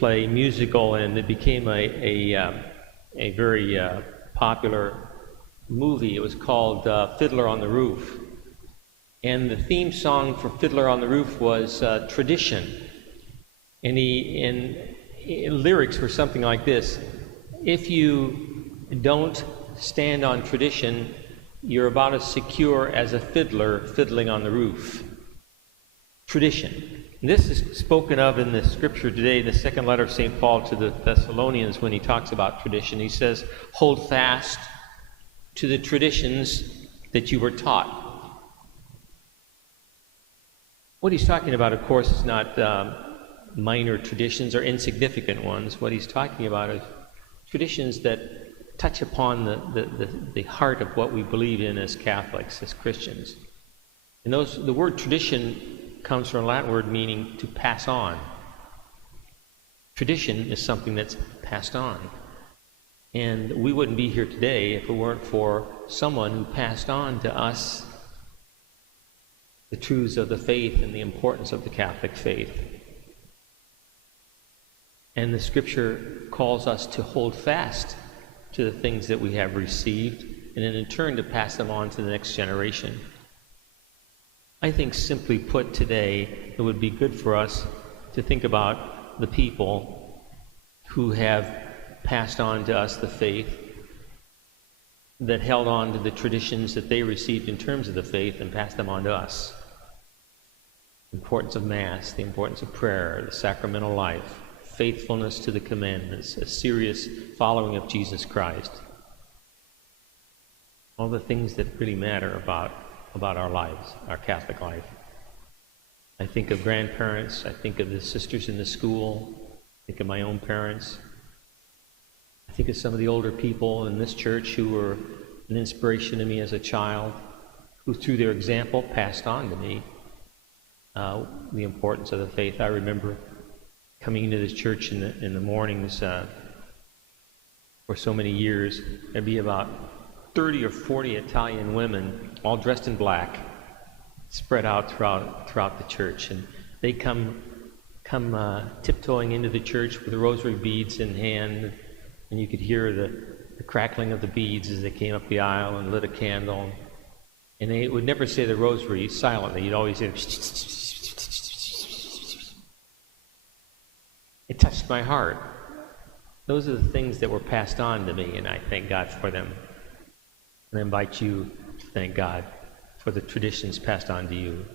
play, musical, and it became a very popular movie. It was called Fiddler on the Roof. And the theme song for Fiddler on the Roof was Tradition. And lyrics were something like this: if you don't stand on tradition, you're about as secure as a fiddler fiddling on the roof. Tradition. And this is spoken of in the scripture today, the second letter of St. Paul to the Thessalonians, when he talks about tradition. He says, hold fast to the traditions that you were taught. What he's talking about, of course, is not minor traditions or insignificant ones. What he's talking about is traditions that touch upon the heart of what we believe in as Catholics, as Christians. And the word tradition comes from a Latin word meaning to pass on. Tradition is something that's passed on. And we wouldn't be here today if it weren't for someone who passed on to us the truths of the faith and the importance of the Catholic faith. And the Scripture calls us to hold fast to the things that we have received, and then in turn to pass them on to the next generation. I think, simply put, today, it would be good for us to think about the people who have passed on to us the faith, that held on to the traditions that they received in terms of the faith and passed them on to us. The importance of Mass, the importance of prayer, the sacramental life, faithfulness to the commandments, a serious following of Jesus Christ. All the things that really matter about our lives, our Catholic life. I think of grandparents, I think of the sisters in the school, I think of my own parents. I think of some of the older people in this church who were an inspiration to me as a child, who through their example passed on to me the importance of the faith. I remember coming into this church in the mornings for so many years. There'd be about 30 or 40 Italian women, all dressed in black, spread out throughout the church, and they come tiptoeing into the church with the rosary beads in hand, and you could hear the crackling of the beads as they came up the aisle and lit a candle. And they would never say the rosary silently. You'd always hear. It touched my heart. Those are the things that were passed on to me, and I thank God for them. And I invite you to thank God for the traditions passed on to you.